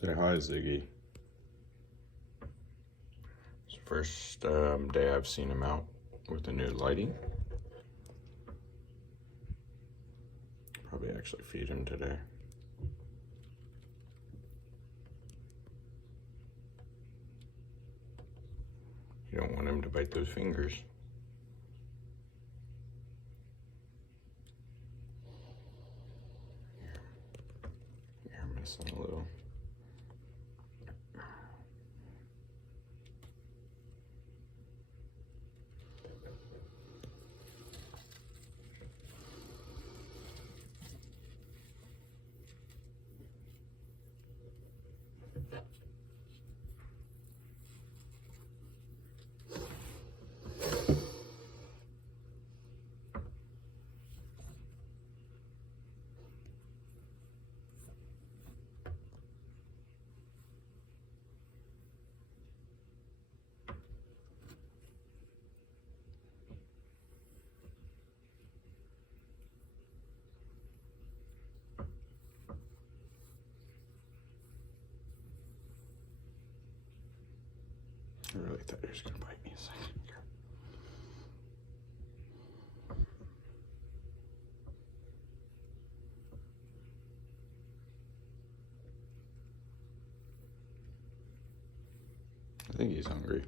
Say hi, Ziggy. It's the first day I've seen him out with the new lighting. Probably actually feed him today. You don't want him to bite those fingers. You're missing a little. I really thought he was gonna bite me a second ago. I think he's hungry,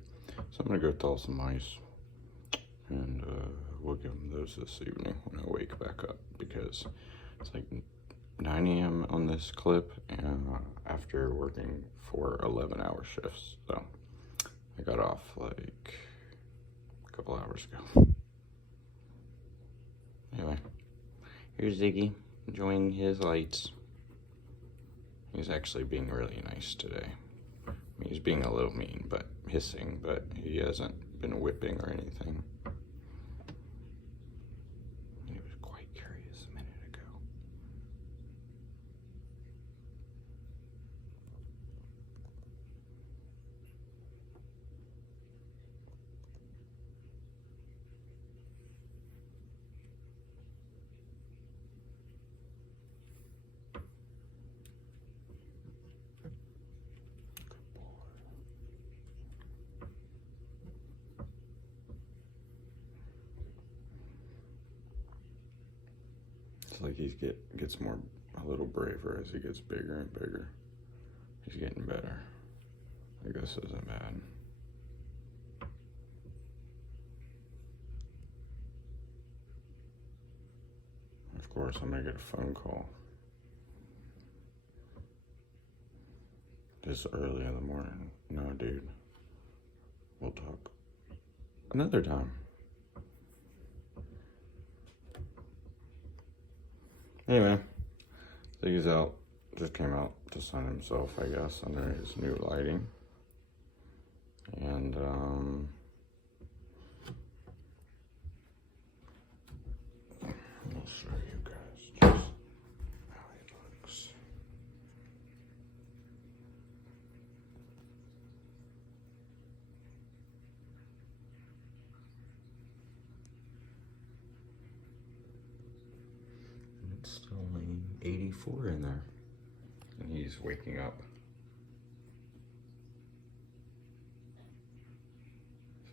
so I'm gonna go thaw some mice, and we'll give him those this evening when I wake back up, because it's like 9 a.m. on this clip, and after working 4 11-hour shifts, so I got off like a couple hours ago. Anyway, here's Ziggy enjoying his lights. He's actually being really nice today. I mean, he's being a little mean, but hissing, but he hasn't been whipping or anything. He was quite curious a minute ago. It's like he gets a little braver as he gets bigger and bigger. He's getting better. I guess isn't bad. Of course, I'm gonna get a phone call this early in the morning. No, dude. We'll talk another time. Anyway, Ziggy's out. Just came out to sun himself, I guess, under his new lighting. And, I'll show you guys just how he looks. And it's still only 84 in there. And he's waking up.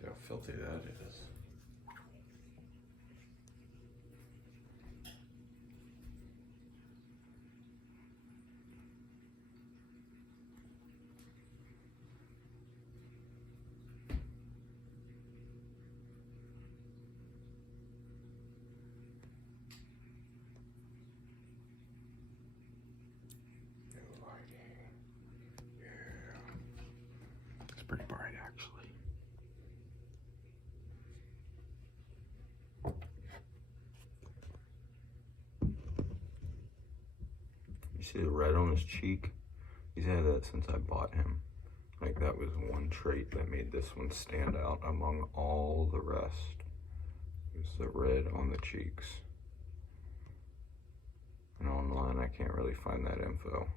See how filthy that is. Pretty bright, actually. You see the red on his cheek? He's had that since I bought him. Like, that was one trait that made this one stand out among all the rest. It was the red on the cheeks. And online, I can't really find that info.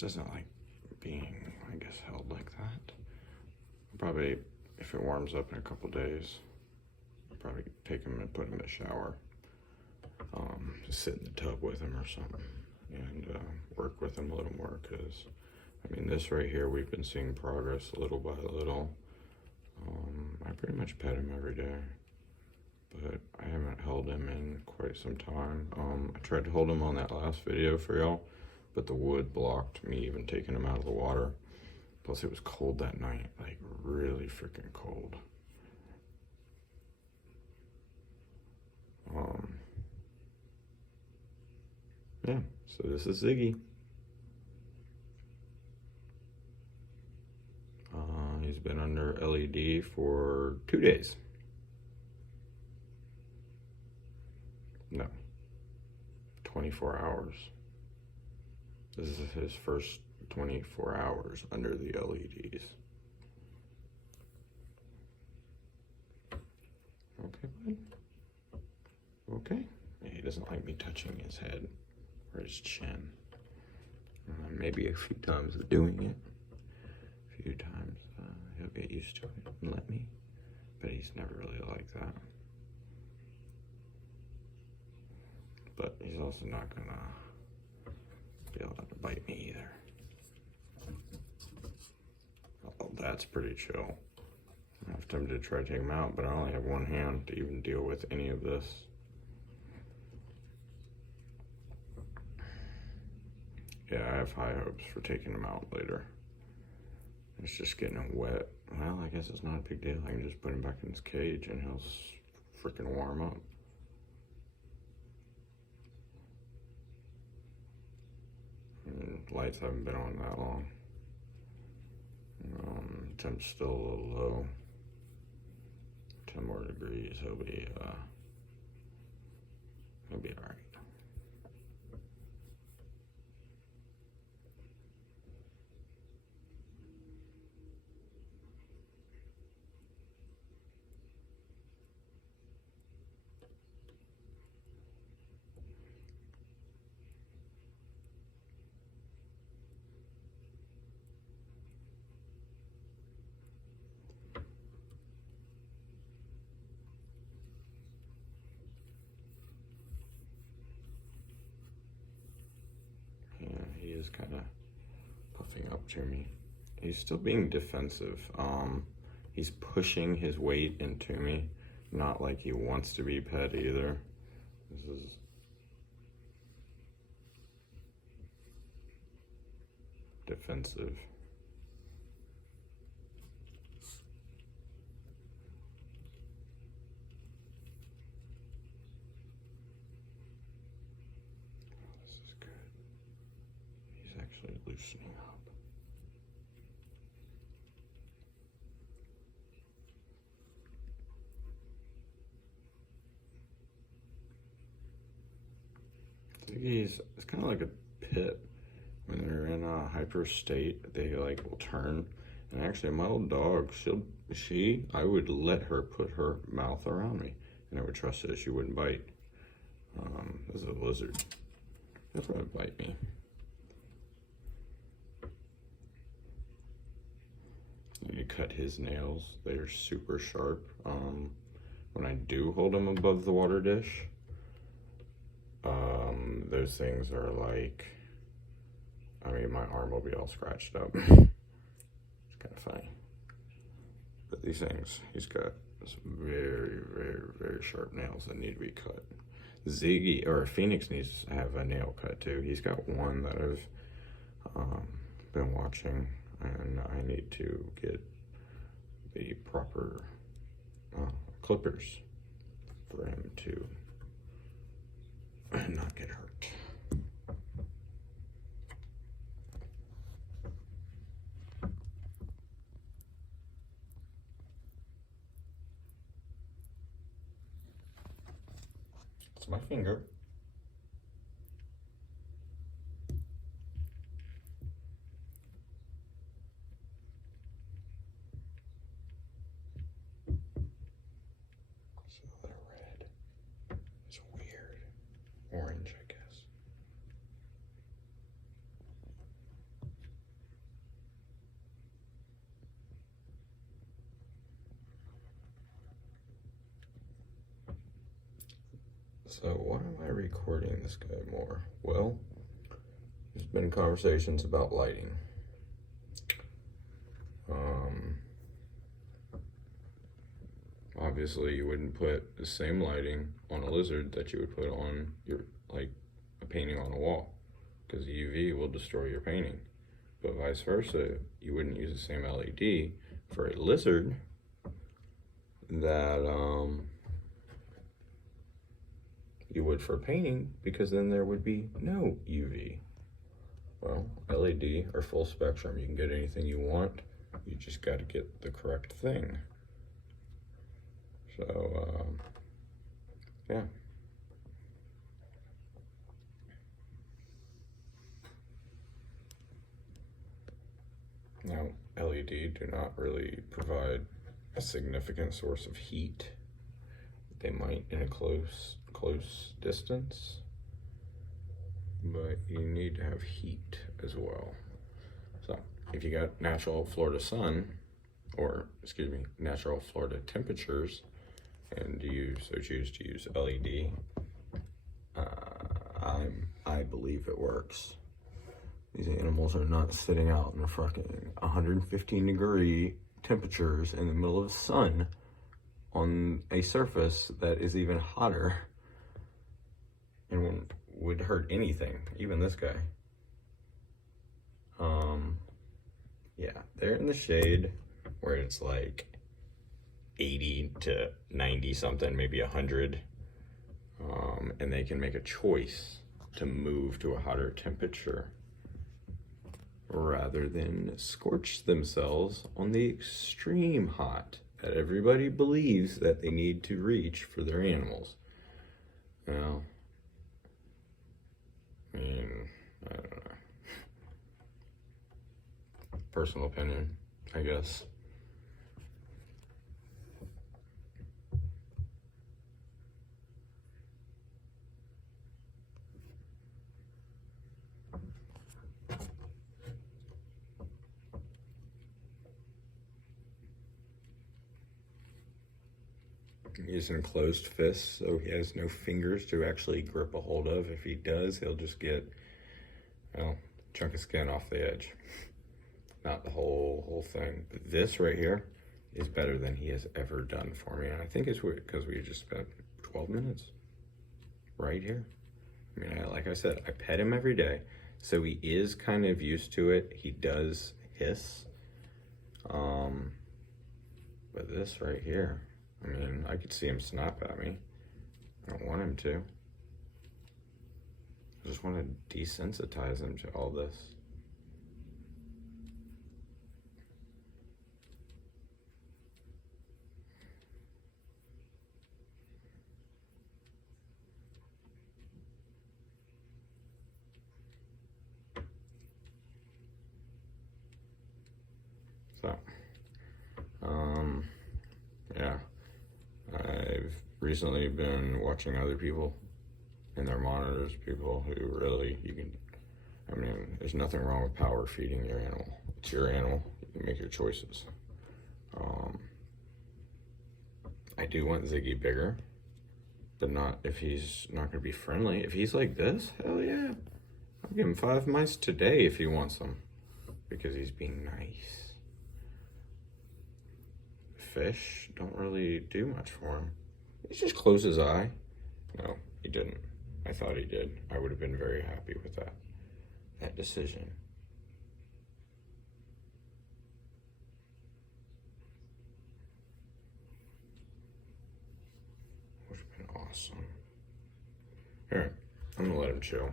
just doesn't like being, I guess, held like that. Probably, if it warms up in a couple days, probably take him and put him in the shower. Just sit in the tub with him or something, and work with him a little more, because, I mean, this right here, we've been seeing progress little by little. I pretty much pet him every day, but I haven't held him in quite some time. I tried to hold him on that last video for y'all, but the wood blocked me even taking him out of the water. Plus it was cold that night, like really freaking cold. Yeah, so this is Ziggy. He's been under LED for 2 days. No, 24 hours. This is his first 24 hours under the LEDs. Okay, bud. Okay. Yeah, he doesn't like me touching his head or his chin. Maybe a few times of doing it. A few times he'll get used to it and let me. But he's never really like that. But he's also not gonna be allowed to bite me either. Oh, that's pretty chill. I'm tempted to try to take him out, but I only have one hand to even deal with any of this. Yeah, I have high hopes for taking him out later. It's just getting him wet. Well, I guess it's not a big deal. I can just put him back in his cage and he'll freaking warm up. And lights haven't been on that long. Temp's still a little low. 10 more degrees, he'll be all right. He is kind of puffing up to me. He's still being defensive. He's pushing his weight into me, not like he wants to be pet either. This is defensive. This is good. He's actually loosening up. It's kind of like a pit. When they're in a hyper state, they like will turn. And actually, my old dog, I would let her put her mouth around me, and I would trust that she wouldn't bite. This is a lizard. She'll probably bite me. I need to cut his nails. They're super sharp. When I do hold him above the water dish, those things are like, I mean, my arm will be all scratched up. It's kind of funny. But these things, he's got some very, very, very sharp nails that need to be cut. Ziggy, or Phoenix, needs to have a nail cut too. He's got one that I've been watching, and I need to get the proper clippers for him to not get hurt. It's my finger. So they're red. It's weird. Orange, I guess. So why am I recording this guy more? Well, there's been conversations about lighting. Obviously you wouldn't put the same lighting on a lizard that you would put on your, like, a painting on a wall, because the UV will destroy your painting. But vice versa, you wouldn't use the same LED for a lizard that you would for painting, because then there would be no UV. Well, LED or full spectrum, you can get anything you want. You just got to get the correct thing. So, yeah. Now, LED do not really provide a significant source of heat. They might in a close distance, but you need to have heat as well. So if you got natural Florida sun, or excuse me, natural Florida temperatures, and you so choose to use LED, I believe it works. These animals are not sitting out in fucking 115-degree temperatures in the middle of the sun on a surface that is even hotter and would hurt anything, even this guy. Yeah, they're in the shade where it's like 80 to 90 something, maybe 100, and they can make a choice to move to a hotter temperature rather than scorch themselves on the extreme hot that everybody believes that they need to reach for their animals. Now, I mean, I don't know. Personal opinion, I guess. He's in closed fists, so he has no fingers to actually grip a hold of. If he does, he'll just get, well, a chunk of skin off the edge. Not the whole thing. But this right here is better than he has ever done for me. And I think it's because we just spent 12 minutes right here. I mean, like I said, I pet him every day, so he is kind of used to it. He does hiss. But this right here, I mean, I could see him snap at me. I don't want him to. I just want to desensitize him to all this. So, yeah. I've recently been watching other people and their monitors, people who really, I mean, there's nothing wrong with power feeding your animal. It's your animal, you can make your choices. I do want Ziggy bigger, but not if he's not gonna be friendly. If he's like this, hell yeah. I'll give him 5 mice today if he wants them, because he's being nice. Fish don't really do much for him. He just closed his eye. No, he didn't. I thought he did. I would have been very happy with that decision. Would have been awesome. All right, I'm gonna let him chill.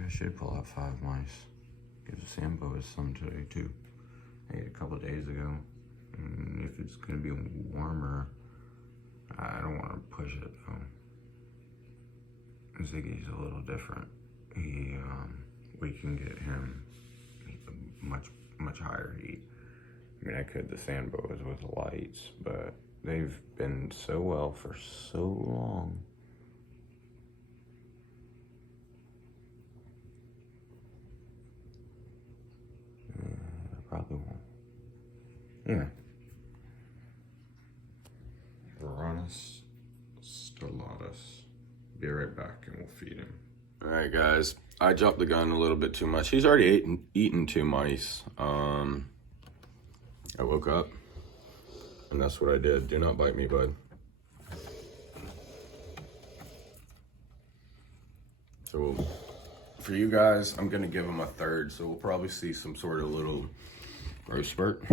I should pull out 5 mice. Give Sambo his some today too. I ate a couple of days ago. And if it's gonna be warmer, I don't want to push it though. Ziggy's a little different. We can get him much higher heat. mean, I could the sand boas with lights, but they've been so well for so long. I probably won't. Yeah. Varanus stellatus. Be right back and we'll feed him. All right, guys. I jumped the gun a little bit too much. He's already eaten 2 mice. I woke up and that's what I did. Do not bite me, bud. So for you guys, I'm gonna give him a 3rd. So we'll probably see some sort of little growth spurt.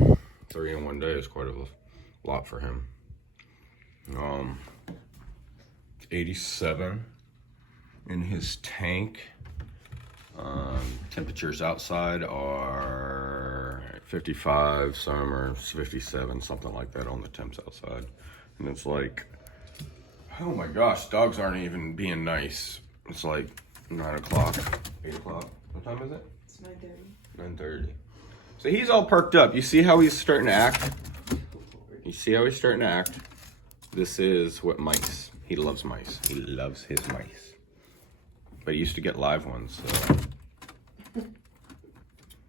3 in one day is quite a lot for him. 87 in his tank. Temperatures outside are 55, some are 57, something like that on the temps outside. And it's like, oh my gosh, dogs aren't even being nice. It's like 9 o'clock, 8 o'clock. What time is it? It's 9:30. 9:30. So he's all perked up. You see how he's starting to act? You see how he's starting to act? This is what mice. He loves mice. He loves his mice. But he used to get live ones, so.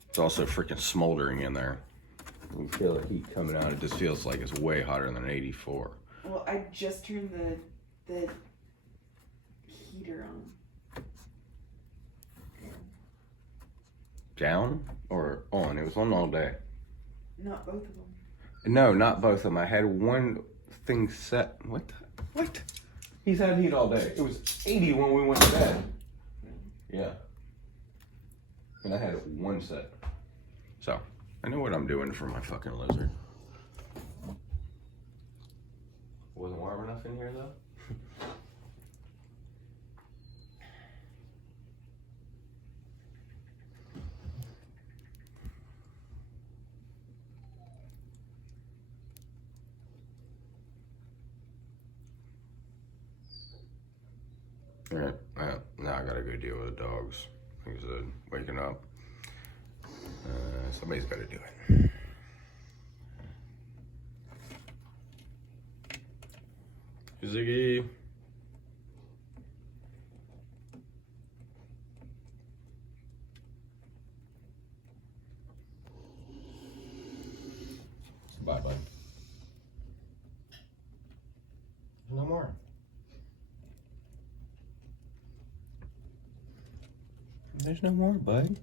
It's also freaking smoldering in there. You feel the heat coming out. It just feels like it's way hotter than 84. Well, I just turned the heater on. Down or on? It was on all day. Not both of them. No, not both of them. I had one thing set. What? What? He's had heat all day. It was 80 when we went to bed. Yeah. And I had one set. So, I know what I'm doing for my fucking lizard. Wasn't warm enough in here though? Alright, now I gotta go deal with the dogs. Like I said, waking up. Somebody's gotta do it. Ziggy. Bye, bud. No more. There's no more, bud.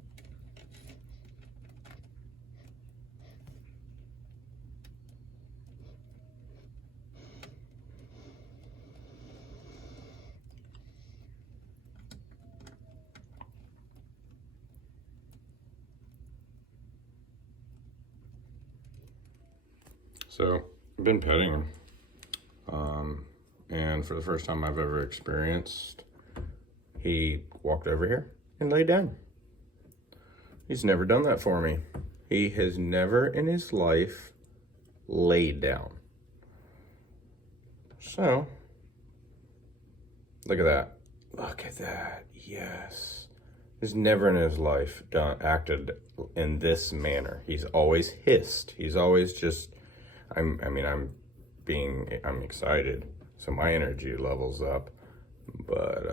So, I've been petting him. And for the first time I've ever experienced, he walked over here and laid down. He's never done that for me. He has never in his life laid down. So, look at that. Look at that. Yes. He's never in his life acted in this manner. He's always hissed. He's always just, I'm excited. So my energy levels up, but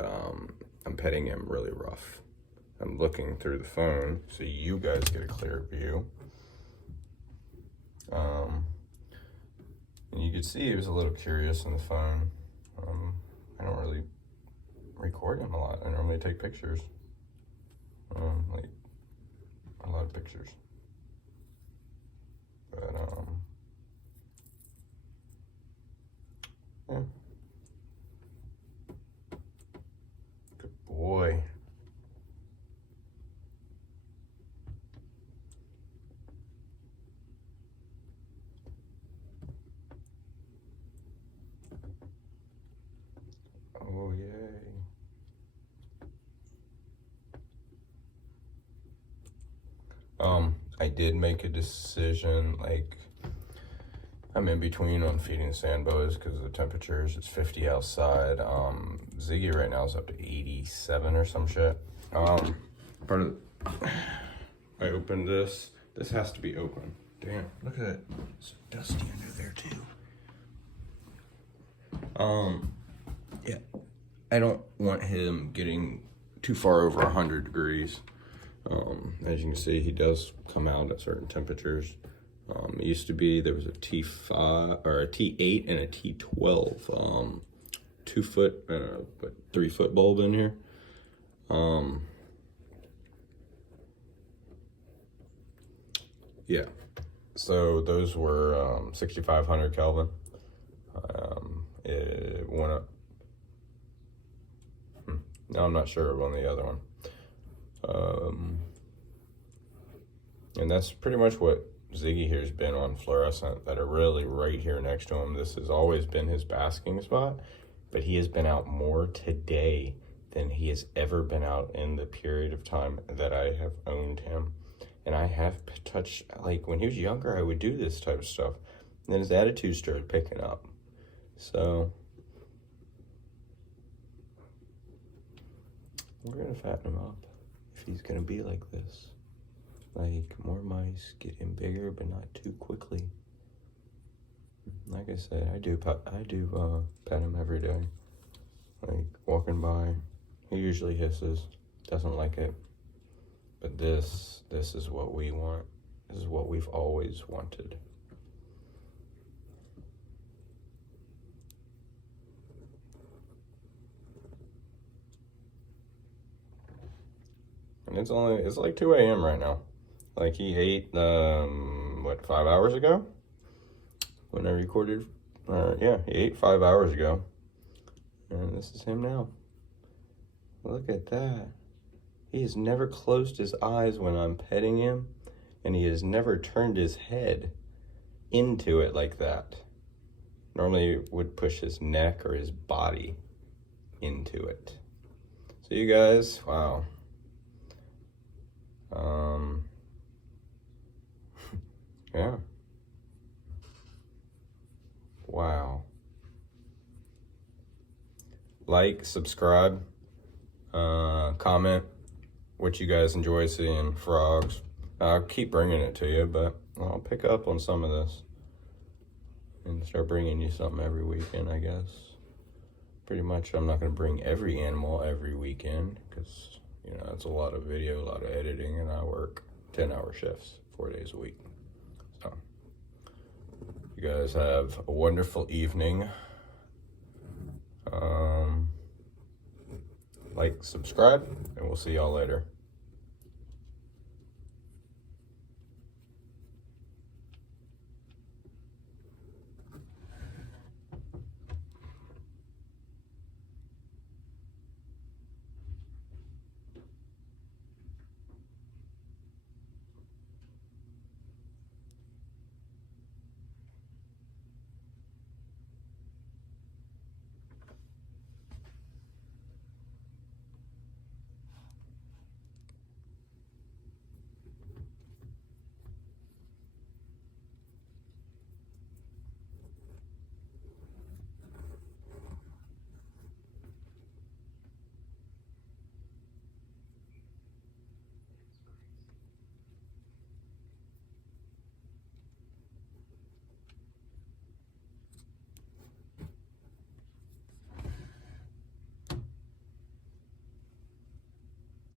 I'm petting him really rough. I'm looking through the phone so you guys get a clear view. And you can see he was a little curious on the phone. I don't really record him a lot. I normally take pictures. Like a lot of pictures. But yeah. Good boy. Oh, yay. I did make a decision, like, I'm in between on feeding sand boas because of the temperatures. It's 50 outside. Ziggy right now is up to 87 or some shit. Part of I opened this. This has to be open. Damn, look at that. It's dusty under there too. Yeah, I don't want him getting too far over 100 degrees. As you can see, he does come out at certain temperatures. It used to be there was a T5 or a T8 and a T12, 2 foot, 3 foot bulb in here. Yeah, so those were 6,500 Kelvin. It went up. No, I'm not sure on the other one. And that's pretty much what Ziggy here's been on fluorescent, that are really right here next to him. This has always been his basking spot, but he has been out more today than he has ever been out in the period of time that I have owned him. And I have touched, like when he was younger, I would do this type of stuff. And then his attitude started picking up. So we're gonna fatten him up if he's gonna be like this. Like, more mice, get him bigger, but not too quickly. Like I said, I do pet him every day. Like, walking by, he usually hisses, doesn't like it. But this is what we want. This is what we've always wanted. And it's like 2 a.m. right now. Like, he ate, 5 hours ago? When I recorded, yeah, he ate 5 hours ago. And this is him now. Look at that. He has never closed his eyes when I'm petting him, and he has never turned his head into it like that. Normally, he would push his neck or his body into it. So you guys, wow. Yeah. Wow. Like, subscribe, comment what you guys enjoy seeing frogs. I'll keep bringing it to you, but I'll pick up on some of this and start bringing you something every weekend, I guess. Pretty much, I'm not going to bring every animal every weekend because, you know, it's a lot of video, a lot of editing, and I work 10-hour shifts 4 days a week. So, you guys have a wonderful evening. Like, subscribe, and we'll see y'all later.